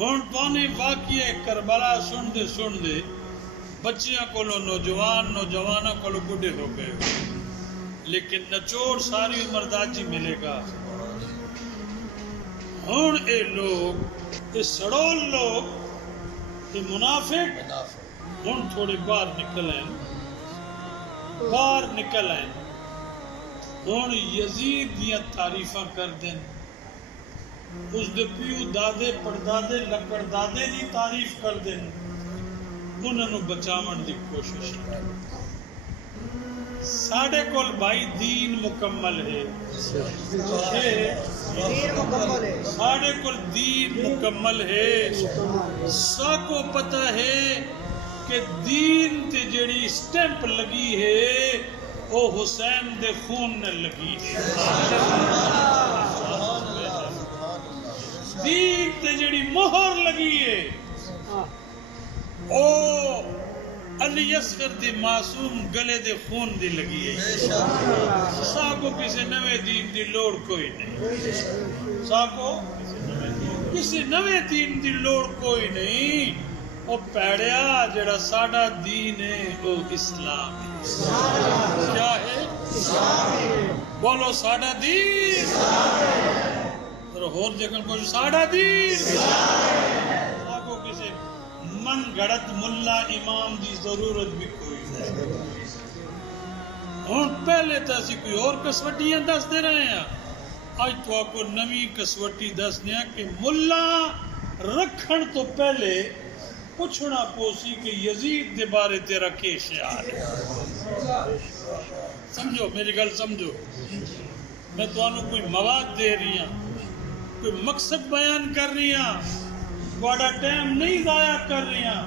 ہن تونے واقعہ کربلا سن دے بچیاں کولو نوجواناں کولو بڈھے ہو گئے، لیکن نچوڑ ساری عمر دا جی ملے گا۔ ہن اے لوگ، اے سڑول لوگ، اے منافق ہن تھوڑے باہر نکل آئے، ہن یزید دیاں تعریفاں کر دیں، اس دے پیو دادے پردادے لکڑ دادے دی تعریف کر دیں، انہوں بچاون دی کوشش کر۔ ساڑھے کول بھائی دین مکمل ہے، ساڑھے کول دین مکمل ہے، ساکو پتہ ہے کہ دین تے جڑی سٹیمپ لگی ہے وہ حسین دے خون نے لگی ہے، دین تے جڑی مہر لگی ہے او علی اصغر دی معصوم گلے دے خون دی لگی ہے۔ ساکو کسی نوے دین دی لوڑ کوئی نہیں، ساکو کسی نوے دین دی لوڑ کوئی نہیں، وہ پیڑیا جڑا ساڑا دین ہے وہ اسلام ہے۔ کیا ہے؟ بولو ساڑا دین، اور جگہ کوئی ساڑا دین، ساکو کسی من گھڑت ملا امام دی ضرورت بھی کوئی نہیں۔ ہن پہلے تو اسی کوئی اور کسوٹیاں دس دے رہے ہیں، آج تو آپ کو نوی کسوٹی دس دیا کہ ملا رکھن تو پہلے پوچھنا پوسی کہ یزید دے بارے تیرا کی خیال ہے۔ سمجھو میری گل سمجھو، میں تو انہوں کوئی مواد دے رہی ہوں، کوئی مقصد بیان کر رہی ہوں، بڑا ٹائم نہیں ضائع کر رہی ہوں،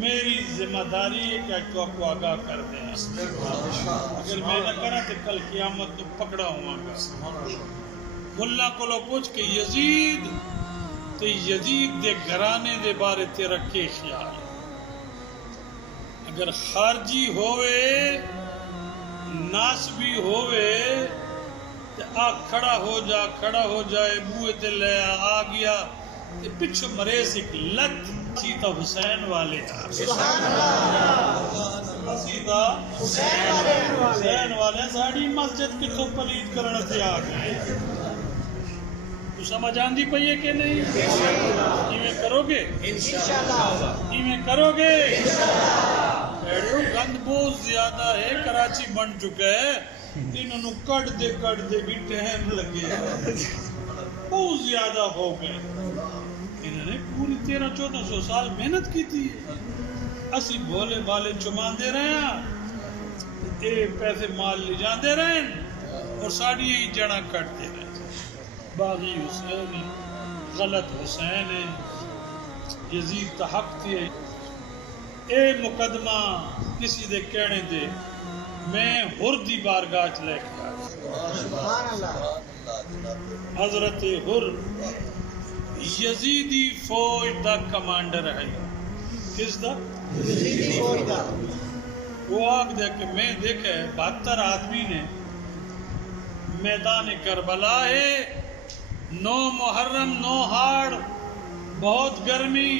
میری ذمہ داری ہے کہ تو آپ کو آگاہ کر دیں، اگر میں نہ کرا تو کل قیامت تو پکڑا ہوا گا۔ ملا کو لو پوچھ کہ یزید تو یزید دے گھرانے دے بارے تیرا کی خیال ہے؟ اگر خارجی ہوئے ناسبی ہوئے تو آ کھڑا ہو جائے بوئے تے لے آ گیا پچھو مریض ایک لت سیتا حسین والے حسین والے ساڑی مسجد کی تو پلید کرنا سے آ گئے۔ تو سمجھ آندی پئی ہے کہ نہیں؟ ایویں کرو گے؟ ایویں کرو گے؟ گند بہت زیادہ ہے، کراچی بن چکا ہے، انہوں کٹ دے بھی ٹہم لگے، بہت زیادہ ہو گئے۔ انہوں نے پوری 1300-1400 سال محنت کی تھی، اسی بھولے بالے چمان دے رہے ہیں، اے پیسے مال لے جان دے رہے ہیں اور ساڑی یہی جڑا کٹتے رہے۔ باغی حسین ہے، غلط حسین ہے، یزید تا حق تھی، اے مقدمہ کسی دے کہنے دے میں ہر دی بارگاہ چ لے کے آیا۔ حضرت ہر یزیدی فوج دا کمانڈر ہے، کس دا؟ یزیدی فوج دا۔ وہ آگ دے کہ میں دیکھے 72 آدمی نے میدان کربلا ہے، 9 محرم 9 ہاڑ، بہت گرمی،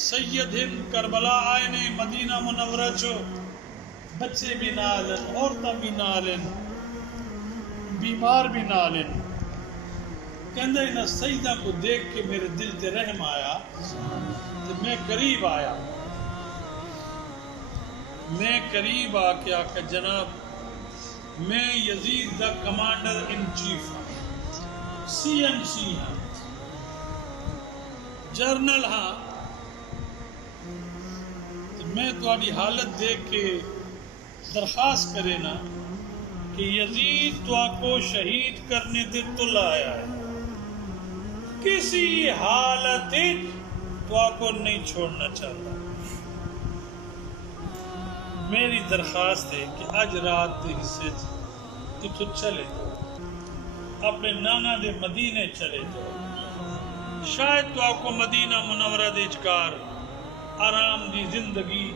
سید ہند کربلا آئے نے مدینہ منورہ چو، بچے بھی نہ آلن، عورتیں بھی نہ آلن، بیمار بھی نہ آلن۔ کہندہ انہا سجدہ کو دیکھ کے میرے دل تے رحم آیا تو میں قریب آیا، میں قریب آ کے آکا جناب میں یزید دا کمانڈر ان چیف ہاں، CMC ہاں، جرنل ہاں، تو میں تمہاری حالت دیکھ کے درخواست کرے نا کہ یزید تو آپ کو شہید کرنے دے تل آیا ہے، کسی حالت تو آپ کو نہیں چھوڑنا چاہتا۔ میری درخواست ہے کہ آج رات کے حصے تو چلے جاؤ، اپنے نانا دے مدینے چلے جاؤ، شاید تو آپ کو مدینہ منورہ دے چکار آرام دی زندگی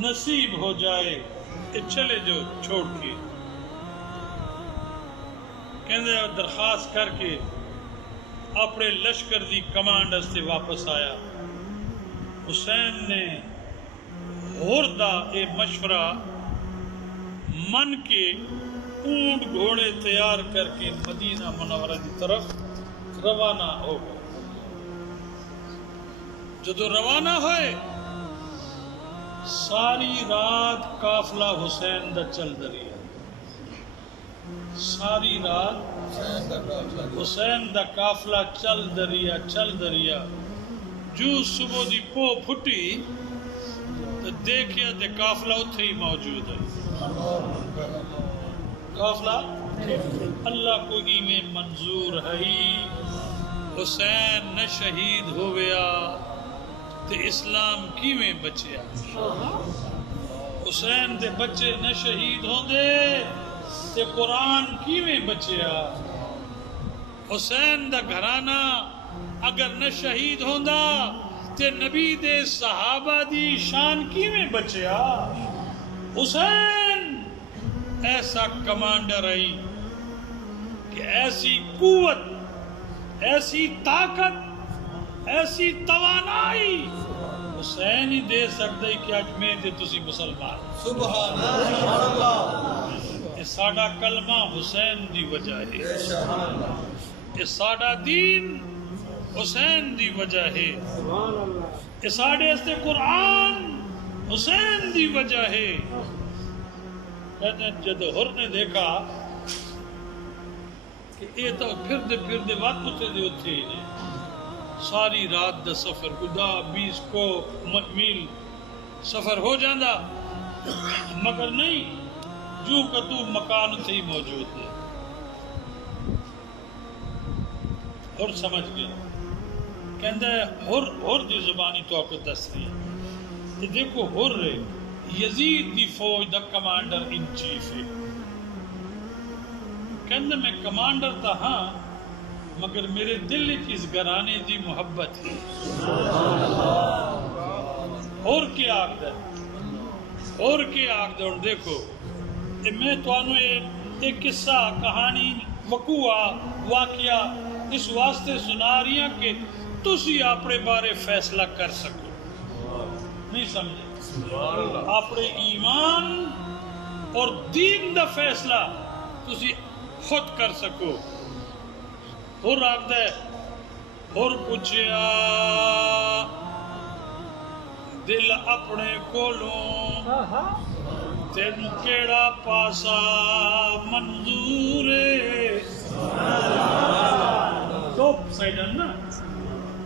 نصیب ہو جائے، کہ چلے جو چھوڑ کے۔ کہندے درخواست کر کے اپنے لشکر دی کمانڈ سے واپس آیا، حسین نے ہوردا اے مشورہ من کے اونٹ گھوڑے تیار کر کے مدینہ منورہ کی طرف روانہ ہو گئے۔ جدو روانہ ہوئے ساری رات قافلہ حسین دا چل دریا، ساری رات حسین دا قافلہ چل دریا جو صبح دی پو پھٹی تو دیکھیا تے قافلہ اتھے ہی موجود ہے۔ قافلہ اللہ کو ہی میں منظور ہے، حسین نہ شہید ہو گیا تے اسلام کی میں بچیا، حسین دے بچے نہ شہید ہوں دے تے قرآن کی میں بچیا، حسین دا گھرانہ اگر نہ شہید ہوندا تے نبی دے صحابہ دی شان کی میں بچیا۔ حسین ایسا کمانڈر ہے کہ ایسی قوت، ایسی طاقت، ایسی توانائی حسین ہی دے سکتے کہ اج میں تے تسی مسلمان۔ سبحان اللہ، یہ ساڈا کلمہ حسین دی وجہ ہے، یہ ساڈا دین حسین دی وجہ ہے، یہ ساڈے استے قرآن حسین دی وجہ ہے۔ جد ہر نے دیکھا کہ یہ تو پھردے وقت اتھے ہی نے، ساری رات دا سفر خدا 20 کو میل سفر ہو جاندہ، مگر نہیں جو کہ تو مکان اتھے ہی موجود ہے۔ ہر سمجھ گیا، کہندہ ہے ہر دی زبانی تو آپ کو دس رہی ہے، دیکھو ہر رہے یزید دی فوج دا کمانڈر ان چیف ہے، کہندہ میں کمانڈر تھا ہاں مگر میرے دل کی اس گھرانے دی محبت ہے۔ اور کیا آگ در دیکھو میں تو ایک قصہ کہانی واقعہ اس واسطے سنا رہی ہیں کہ تسی اپنے بارے فیصلہ کر سکو، نہیں سمجھے؟ اپنے ایمان اور دین دا فیصلہ تسی خود کر سکو۔ اور آگدہ ہے اور پوچھیا دل اپنے کولوں تین کیڑا پاسا منظور ہے۔ دو سائیڈن نا،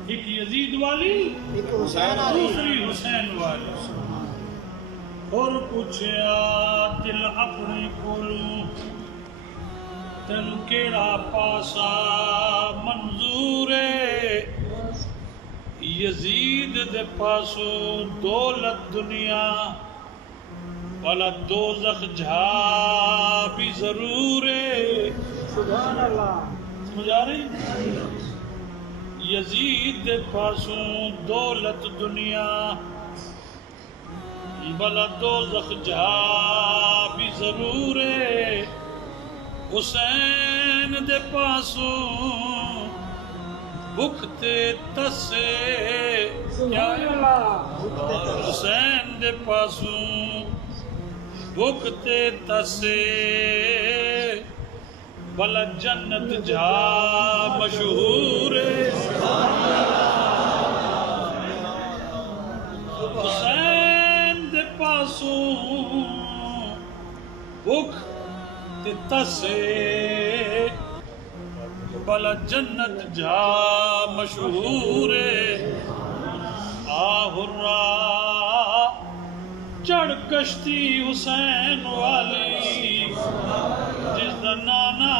ایک یزید والی دوسری حسین والی۔ اور پوچھیا دل اپنے کولوں تین کیڑا پاسا منظور ہے، یزید دے پاسو دولت دنیا والا دوزخ جھا بھی ضرور ہے۔ سبحان اللہ، سمجھ آ رہی؟ یزید دے پاسو دولت دنیا والا دوزخ جھا بھی ضرور ہے، حسین دے پاسوں بکھتے تسے، حسین دے پاسوں بکھتے تسے بلا جنت جا مشہور ہے۔ حسین دے پاسوں بکھ تسے بلا جنت جا مشہور ہے۔ آہرا چڑھ کشتی حسین والی جس دا نانا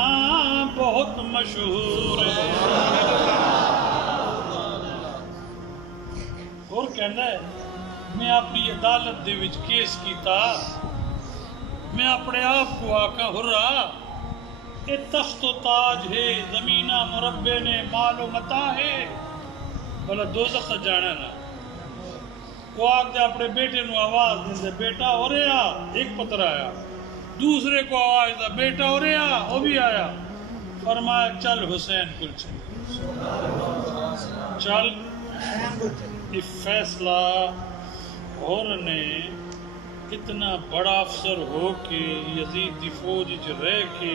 بہت مشہور ہے۔ اور کہنا ہے میں اپنی عدالت دے وچ کیس کیتا، میں اپنے آپ کو آقا ہرا اے تخت و تاج ہے، زمینہ مربع نے مال و متا ہے، بلا دوزخ جانا نا۔ وہ آگ دے اپنے بیٹے نو آواز دے بیٹا ہو رہا، ایک پتر آیا، دوسرے کو آواز دا بیٹا ہو رہا، وہ بھی آیا، فرمایا چل حسین کل چل۔ چل یہ فیصلہ اور نے اتنا بڑا افسر ہو کے یزید دی فوج وچ رہ کے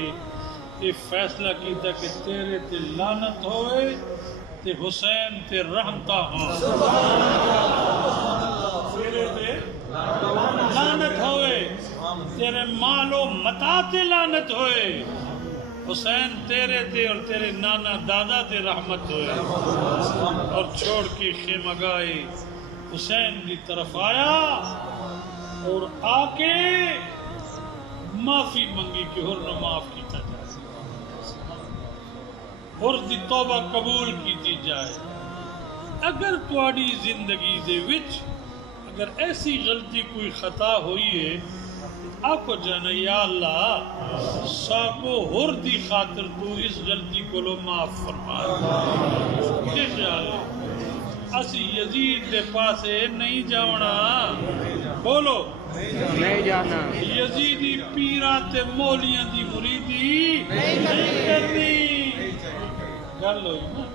یہ فیصلہ کیتا کہ تیرے تے لعنت ہوئے تے حسین تے رحمتہ ہوں تیرے تے لعنت ہوئے تیرے مال و متا تے لعنت ہوئے حسین تیرے تے اور تیرے نانا دادا تے رحمت ہوئے اور چھوڑ کے خیمہ گاہی حسین کی طرف آیا اور آ کے معافی منگی کہ ہر نو معاف کیتا جائے ہر دی توبہ قبول کیتی جائے اگر تواڈی زندگی دے وچ اگر ایسی غلطی کوئی خطا ہوئی ہے آکو جانا یا اللہ ساکو ہر دی خاطر تو اس غلطی کو لو معاف فرما کیا خیال ہے اسی یزید دے پاسے نہیں جاونا بولو نہیں جانا یزیدی پیران تے مولیاں دی مریدی نہیں کرنی گل ہوئی نا